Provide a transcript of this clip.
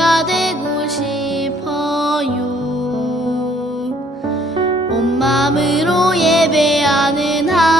엄마가 되고 싶어요. 온 마음으로 예배하는 하